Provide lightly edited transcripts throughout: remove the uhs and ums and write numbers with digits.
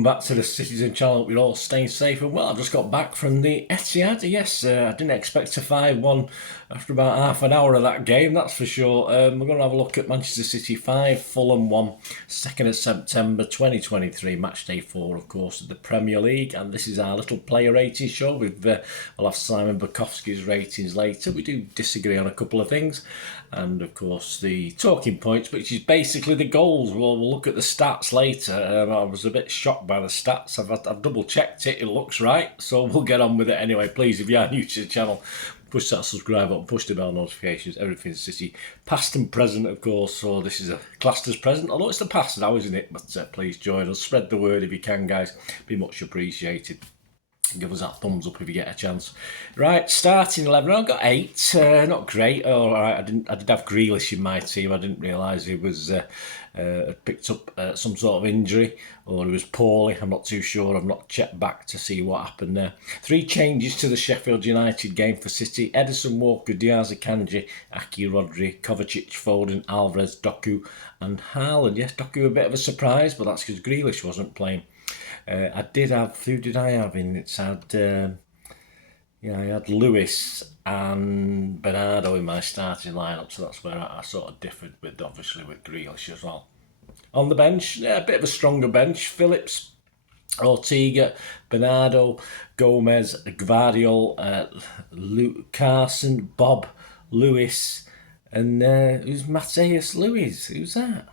Welcome back to the Citizen channel. We're all staying safe and well. I've just got back from the Etihad. Yes, I didn't expect a 5-1 after about half an hour of that game, that's for sure. We're going to have a look at Manchester City 5, Fulham 1, 2nd of September 2023, match day 4, of course, of the Premier League. And this is our little player rating show. I'll have Simon Bajkowski's ratings later. We do disagree on a couple of things. And, of course, the talking points, which is basically the goals. We'll look at the stats later. I was a bit shocked by the stats. I've double-checked it. It looks right. So we'll get on with it anyway. Please, if you are new to the channel, push that subscribe button, push the bell notifications, everything's City. Past and present, of course. So this is a classed as present. Although it's the past now, isn't it? But please join us. Spread the word if you can, guys. Be much appreciated. Give us that thumbs up if you get a chance. Right, starting 11. I got 8. Not great. All right, I did have Grealish in my team. I didn't realise he was picked up some sort of injury, or he was poorly. I'm not too sure. I've not checked back to see what happened there. 3 changes to the Sheffield United game for City: Ederson, Walker, Diaz, Akanji, Aki, Rodri, Kovacic, Foden, Alvarez, Doku, and Haaland. Yes, Doku a bit of a surprise, but that's because Grealish wasn't playing. I did have, who did I have in? It's had, I had Lewis and Bernardo in my starting lineup, so that's where I sort of differed with, obviously, with Grealish as well. On the bench, a bit of a stronger bench: Phillips, Ortega, Bernardo, Gomez, Gvardiol, Luke Carson, Bob, Lewis, and who's Mateus Luiz? Who's that?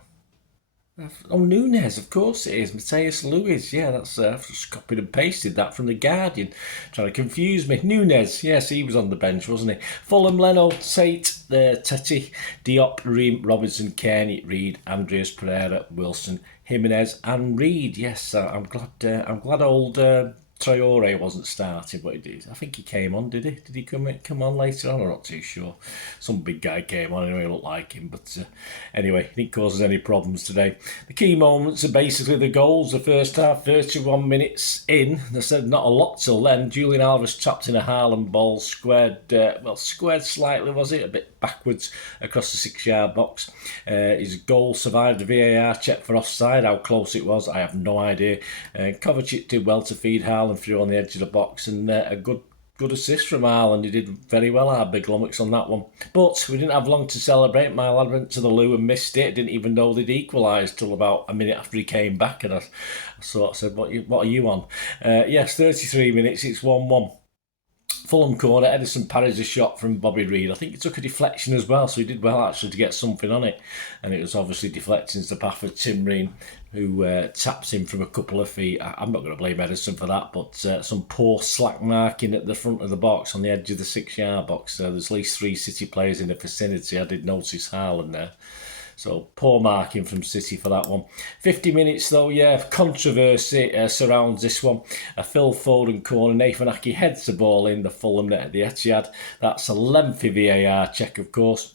Oh, Nunes, of course it is. Mateus Luiz. Yeah, that's I've just copied and pasted that from The Guardian. Trying to confuse me. Nunes, yes, he was on the bench, wasn't he? Fulham: Leno, Tate, Teti, Diop, Ream, Robinson, Kearney, Reed, Andreas Pereira, Wilson, Jimenez, and Reed. Yes, I'm glad old Traore wasn't starting, but he did. I think he came on, did he? Did he come on later on? I'm not too sure. Some big guy came on anyway, looked like him. But anyway, he didn't cause us any problems today. The key moments are basically the goals. The first half, 31 minutes in. They said not a lot till then. Julian Alvarez tapped in a Haaland ball, squared slightly, was it? A bit backwards across the 6-yard box. His goal survived a VAR check for offside. How close it was, I have no idea. Kovacic did well to feed Haaland through on the edge of the box, and a good assist from Haaland. He did very well, our big lummox, on that one. But we didn't have long to celebrate. My lad went to the loo and missed it. Didn't even know they'd equalised till about a minute after he came back, and I sort of said, what are you on? Yes, 33 minutes, it's 1-1. Fulham corner, Ederson parries a shot from Bobby Reed. I think he took a deflection as well, so he did well actually to get something on it. And it was obviously deflecting to the path of Tim Ream, who taps him from a couple of feet. I'm not going to blame Ederson for that, but some poor slack marking at the front of the box on the edge of the 6-yard box. There's at least 3 City players in the vicinity. I did notice Haaland there. So poor marking from City for that one. 50 minutes though, yeah, controversy surrounds this one. A Phil Foden corner, Nathan Aki heads the ball in the Fulham net at the Etihad. That's a lengthy VAR check, of course,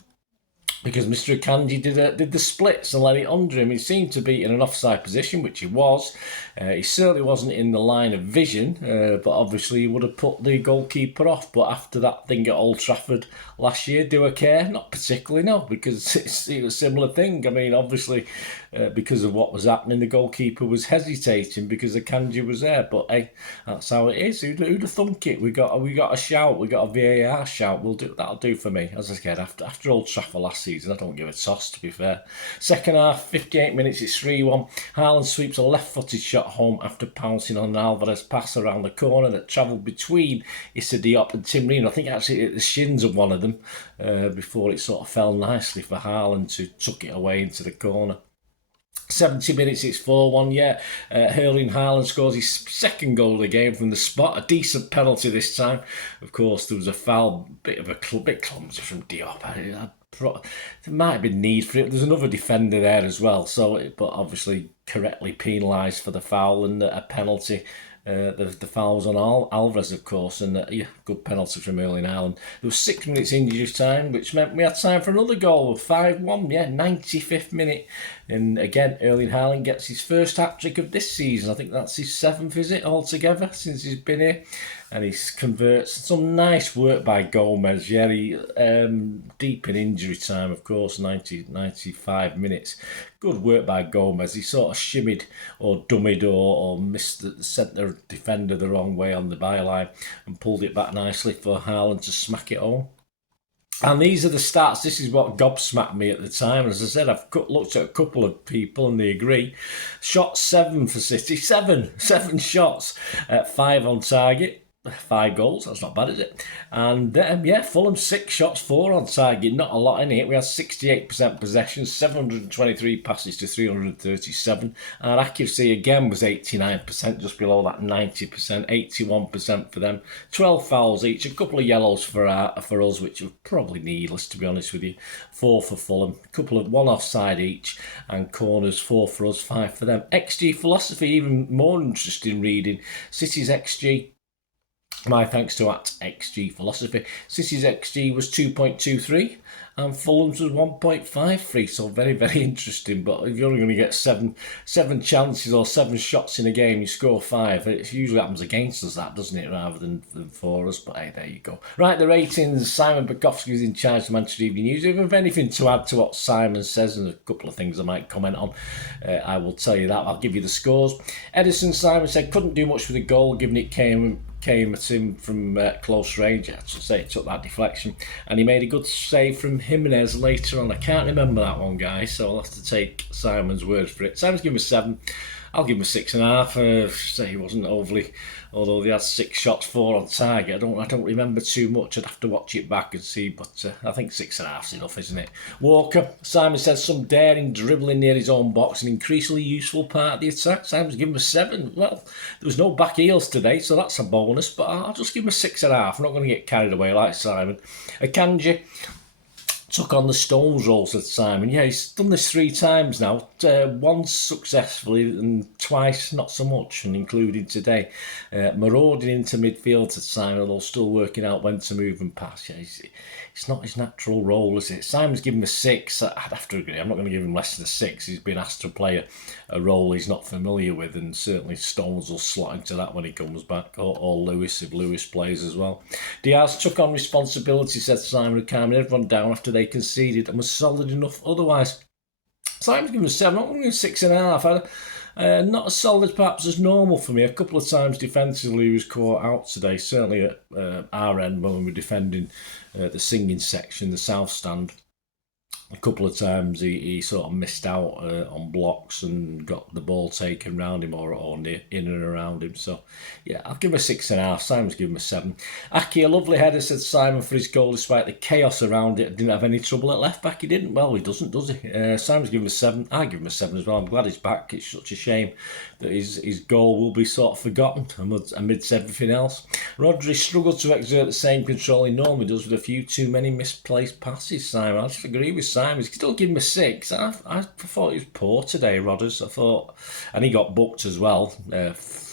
because Mr. Akanji did the splits and let it under him. He seemed to be in an offside position, which he was. He certainly wasn't in the line of vision, but obviously he would have put the goalkeeper off. But after that thing at Old Trafford last year, do I care? Not particularly, no, because it's a similar thing. I mean, obviously, because of what was happening, the goalkeeper was hesitating because Akanji was there. But hey, that's how it is. Who'd have thunk it? We got a shout. We got a VAR shout. That'll do for me. As I said, after Old Trafford last season, I don't give a toss, to be fair. Second half, 58 minutes, it's 3-1. Haaland sweeps a left-footed shot home after pouncing on an Alvarez pass around the corner that travelled between Issa Diop and Tim Ream. I think actually it hit the shins of one of them before it sort of fell nicely for Haaland to tuck it away into the corner. 70 minutes, it's 4-1, yeah. Erling Haaland scores his second goal of the game from the spot. A decent penalty this time. Of course, there was a foul, bit clumsy from Diop. There might have been need for it. There's another defender there as well, but obviously correctly penalised for the foul and a penalty. The foul was on Alvarez, of course, and good penalty from Erling Haaland. There was 6 minutes injury time, which meant we had time for another goal of 5-1. Yeah, 95th minute. And again, Erling Haaland gets his first hat-trick of this season. I think that's his 7th, is it, altogether, since he's been here. And he converts. Some nice work by Gomez. Yeah, he, deep in injury time, of course, 95 minutes. Good work by Gomez. He sort of shimmied or dummied or missed the centre defender the wrong way on the byline and pulled it back nicely for Haaland to smack it home. And these are the stats. This is what gobsmacked me at the time. As I said, I've looked at a couple of people and they agree. Shot 7 for City. Seven shots. 5 on target. 5 goals, that's not bad, is it? And Fulham 6 shots, 4 on target, not a lot in it. We had 68% possession, 723 passes to 337. Our accuracy again was 89%, just below that 90%, 81% for them. 12 fouls each, a couple of yellows for us, which were probably needless, to be honest with you. 4 for Fulham, a couple of 1 offside each, and corners 4 for us, 5 for them. XG philosophy, even more interesting reading. City's XG, my thanks to @XG Philosophy. City's XG was 2.23 and Fulham's was 1.53. So very, very interesting. But if you're only going to get seven chances or 7 shots in a game, you score 5. It usually happens against us, that, doesn't it, rather than for us. But hey, there you go. Right, the ratings. Simon Bajkowski is in charge of Manchester Evening News. If you have anything to add to what Simon says, and a couple of things I might comment on, I will tell you that. I'll give you the scores. Edison Simon said couldn't do much with the goal, given it came at him from close range. I should say it took that deflection, and he made a good save from Jimenez later on. I can't remember that one, guys, so I'll have to take Simon's word for it. Simon's given him a 7. I'll give him a 6.5. Say he wasn't overly, although he had 6 shots, 4 on target. I don't remember too much. I'd have to watch it back and see, but I think 6.5 is enough, isn't it? Walker, Simon says some daring dribbling near his own box, an increasingly useful part of the attack. Simon's given him a 7. Well, there was no back heels today, so that's a bonus, but I'll just give him a 6.5. I'm not going to get carried away like Simon. Akanji took on the Stones role, said Simon. Yeah, he's done this 3 times now. Once successfully and twice not so much, and including today. Marauding into midfield, said Simon, although still working out when to move and pass. Yeah, it's not his natural role, is it? Simon's given him a 6. I'd have to agree. I'm not going to give him less than a 6. He's been asked to play a role he's not familiar with, and certainly Stones will slot into that when he comes back, or Lewis, if Lewis plays as well. Diaz took on responsibility, said Simon, calming everyone down after they conceded and was solid enough otherwise. Simon's given a 7. I'm going to give him a 6.5. Not as solid perhaps as normal for me. A couple of times defensively he was caught out today, certainly at our end when we were defending the singing section, the south stand. A couple of times he sort of missed out on blocks and got the ball taken round him or near, in and around him. So, yeah, I'll give him a 6.5. Simon's given him a 7. Aki, a lovely header, said Simon, for his goal despite the chaos around it. Didn't have any trouble at left back. He didn't. Well, he doesn't, does he? Simon's given him a 7. I give him a 7 as well. I'm glad he's back. It's such a shame that his goal will be sort of forgotten amidst everything else. Rodri struggled to exert the same control he normally does with a few too many misplaced passes, Simon. I just agree with Simon. Still give him a 6. I thought he was poor today, Rodders. I thought, and he got booked as well,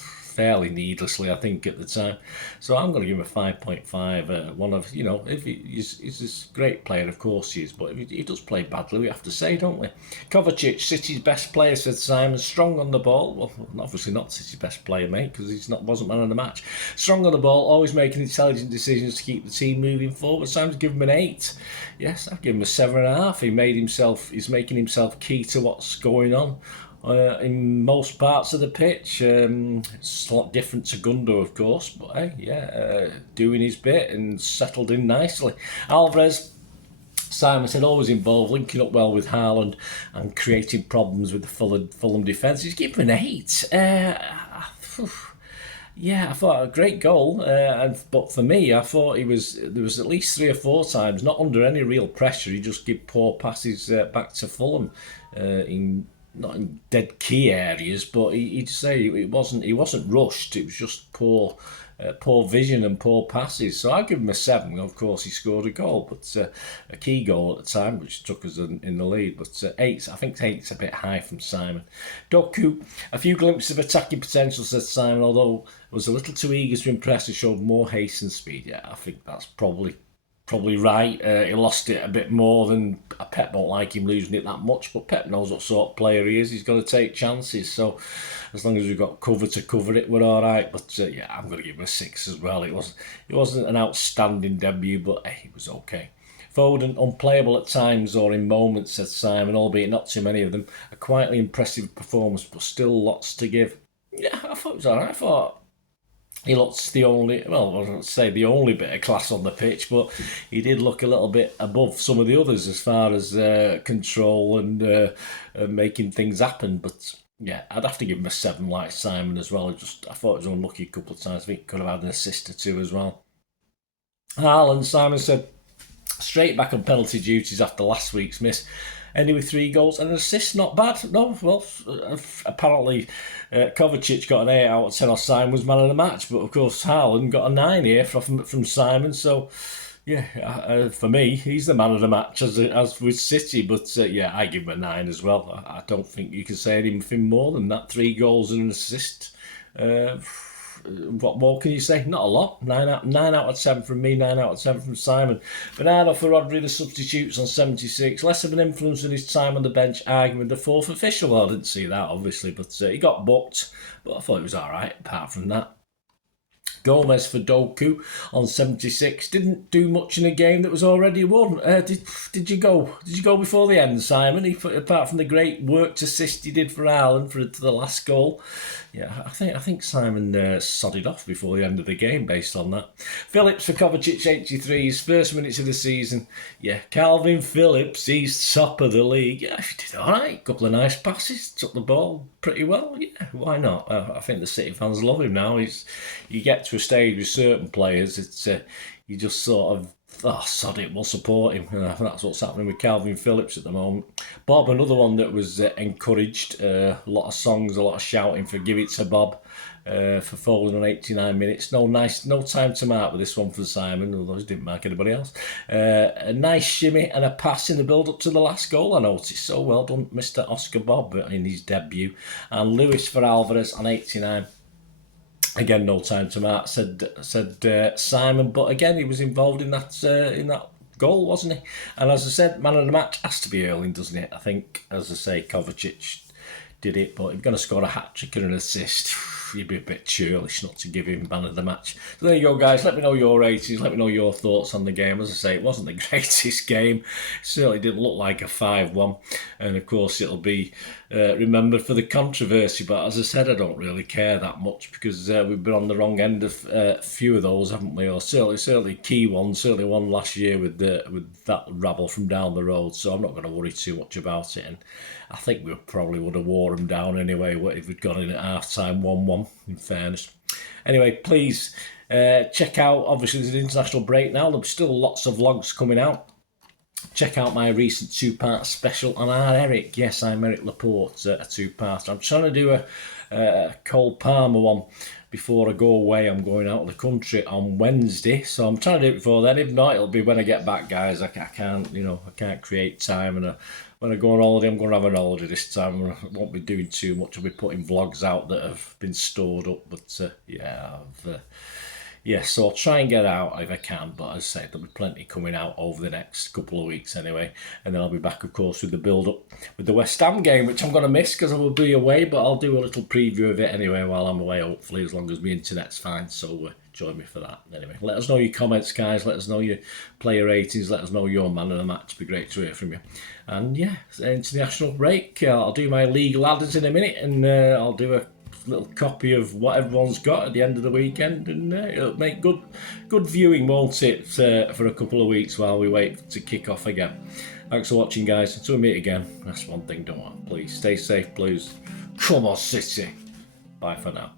fairly needlessly, I think, at the time. So I'm going to give him a 5.5. One of, if he's a great player, of course he is, but if he does play badly, we have to say, don't we? Kovacic, City's best player, said Simon. Strong on the ball. Well, obviously not City's best player, mate, because wasn't man of the match. Strong on the ball, always making intelligent decisions to keep the team moving forward. Simon's given him an 8. Yes, I've given him a 7.5. He's making himself key to what's going on in most parts of the pitch. It's a lot different to Gundo, of course, but hey, doing his bit and settled in nicely. Alvarez, Simon said, always involved, linking up well with Haaland and creating problems with the Fulham defence. He's given an 8. Yeah, I thought a great goal, but for me, I thought there was at least 3 or 4 times, not under any real pressure. He just gave poor passes back to Fulham, not in dead key areas, but he'd say he wasn't rushed. It was just poor vision and poor passes. So I give him a 7. Of course, he scored a goal, but a key goal at the time, which took us in the lead. But 8, I think 8's a bit high from Simon. Doku, a few glimpses of attacking potential, said Simon, although was a little too eager to impress and showed more haste and speed. Yeah, I think that's probably probably right. He lost it a bit more than Pep don't like him losing it that much, but Pep knows what sort of player he is. He's going to take chances. So as long as we've got cover to cover it, we're all right. But yeah, I'm going to give him a 6 as well. It wasn't an outstanding debut, but it was okay. Foden, unplayable at times or in moments, said Simon, albeit not too many of them. A quietly impressive performance, but still lots to give. Yeah, I thought it was all right. I thought he looked the only, well, I wouldn't say the only bit of class on the pitch, but he did look a little bit above some of the others as far as control and making things happen. But yeah, I'd have to give him a 7 like Simon as well. I thought he was unlucky a couple of times. I think he could have had an assist or two as well. Haaland, Simon said, straight back on penalty duties after last week's miss. Ending with 3 goals and an assist, not bad. No, well, apparently Kovacic got an 8 out of 10 off Simon, was man of the match, but of course Haaland got a 9 here from Simon, so yeah, for me, he's the man of the match as with City, but yeah, I give him a 9 as well. I don't think you can say anything more than that. 3 goals and an assist. What more can you say? Not a lot. 9 out of 10 from me, 9 out of 10 from Simon. Bernardo for Rodri, the substitutes on 76. Less of an influence in his time on the bench, arguing the 4th official. Well, I didn't see that, obviously, but he got booked. But I thought it was all right, apart from that. Gomez for Doku on 76. Didn't do much in a game that was already won. Did you go? Did you go before the end, Simon? Apart from the great work assist he did for Ireland for the last goal. Yeah, I think Simon sodded off before the end of the game based on that. Phillips for Kovacic, 83, his first minutes of the season. Yeah, Calvin Phillips, he's top of the league. Yeah, he did all right. Couple of nice passes, took the ball pretty well. Yeah, why not? I think the City fans love him now. You get to a stage with certain players, it's you just sort of, sod it, we'll support him. That's what's happening with Calvin Phillips at the moment. Bob, another one that was encouraged. A lot of songs, a lot of shouting for Give It to Bob for Foden on 89 minutes. No time to mark with this one for Simon, although he didn't mark anybody else. A nice shimmy and a pass in the build-up to the last goal, I noticed. So well done, Mr. Oscar Bob, in his debut. And Lewis for Alvarez on 89. Again, no time to mark, said Simon, but again, he was involved in that goal, wasn't he? And as I said, man of the match has to be Erling, doesn't it? I think, as I say, Kovacic did it, but if you're going to score a hat-trick and an assist, you'd be a bit churlish not to give him man of the match. So there you go, guys. Let me know your ratings. Let me know your thoughts on the game. As I say, it wasn't the greatest game. It certainly didn't look like a 5-1. And of course, it'll be remembered for the controversy. But as I said, I don't really care that much because we've been on the wrong end of a few of those, haven't we? Or certainly key ones. Certainly one last year with that rabble from down the road. So I'm not going to worry too much about it. And I think we probably would have wore them down anyway if we'd gone in at half-time 1-1, in fairness. Anyway, please check out, obviously there's an international break now, there's still lots of vlogs coming out. Check out my recent 2-part special on our Eric. Yes, I'm Eric Laporte, a 2-part. I'm trying to do a Cole Palmer one before I go away. I'm going out of the country on Wednesday, so I'm trying to do it before then. If not, it'll be when I get back, guys. I can't create time, and when I go on holiday, I'm going to have an holiday this time. I won't be doing too much. I'll be putting vlogs out that have been stored up, but so I'll try and get out if I can, but as I say, there'll be plenty coming out over the next couple of weeks anyway, and then I'll be back, of course, with the build-up with the West Ham game, which I'm going to miss because I will be away, but I'll do a little preview of it anyway while I'm away, hopefully, as long as my internet's fine, so join me for that. Anyway, let us know your comments, guys, let us know your player ratings, let us know your man of the match. It'd be great to hear from you. And yeah, international break. I'll do my league ladders in a minute, and I'll do a little copy of what everyone's got at the end of the weekend, and it'll make good viewing, won't it, for a couple of weeks while we wait to kick off again. Thanks for watching, guys. Until we meet again, that's one thing, don't want. Please stay safe, please. Come on, City. Bye for now.